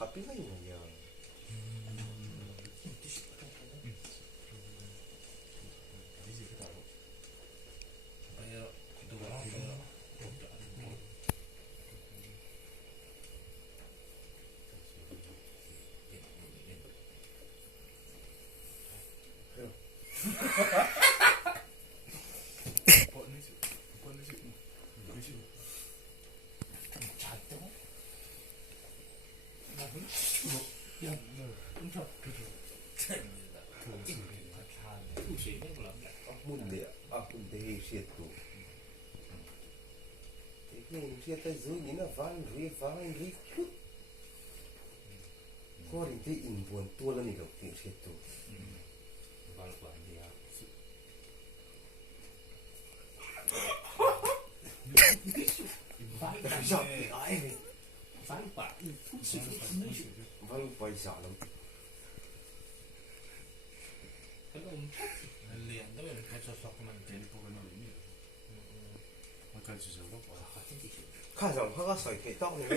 카피라이냐. Munde situ. Ini siapa zuni na van ri kut. Kau ini inbuan tua lah ni kau ni situ. Val quan dia. Val paisa lắm. Cái ông liền đó là cái số sọc mình trên phố nó bị nhiều. Mà cái số đó quá. Khai rằngเขาก็ใส่เกตต้องเลย